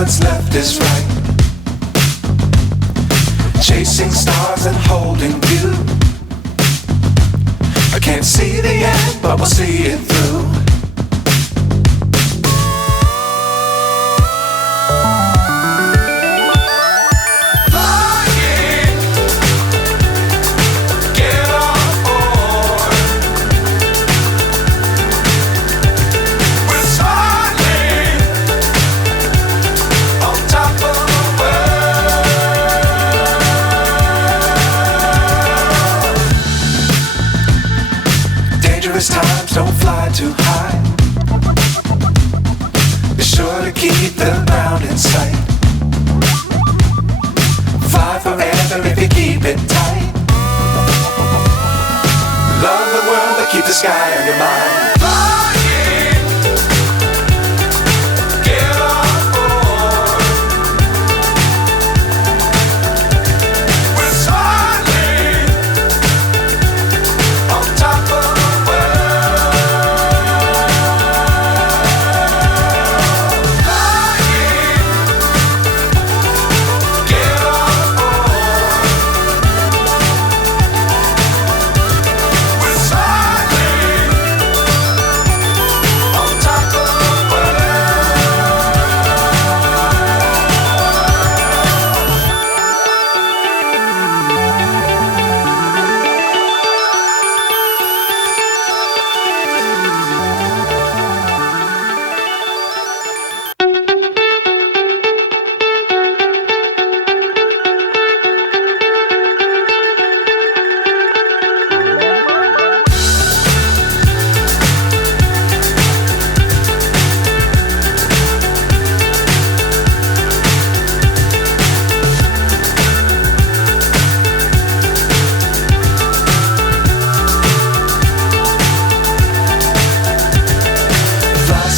what's left is right. Chasing stars and holding you. I can't see the end, but we'll see it through. Times don't fly too high. Be sure to keep the ground in sight. Fly forever if you keep it tight. Love the world but keep the sky on your mind.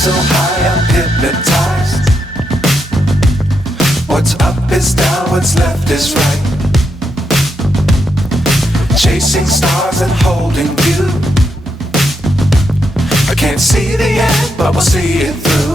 So high I'm hypnotized. What's up is down, what's left is right. Chasing stars and holding you. I can't see the end, but we'll see it through.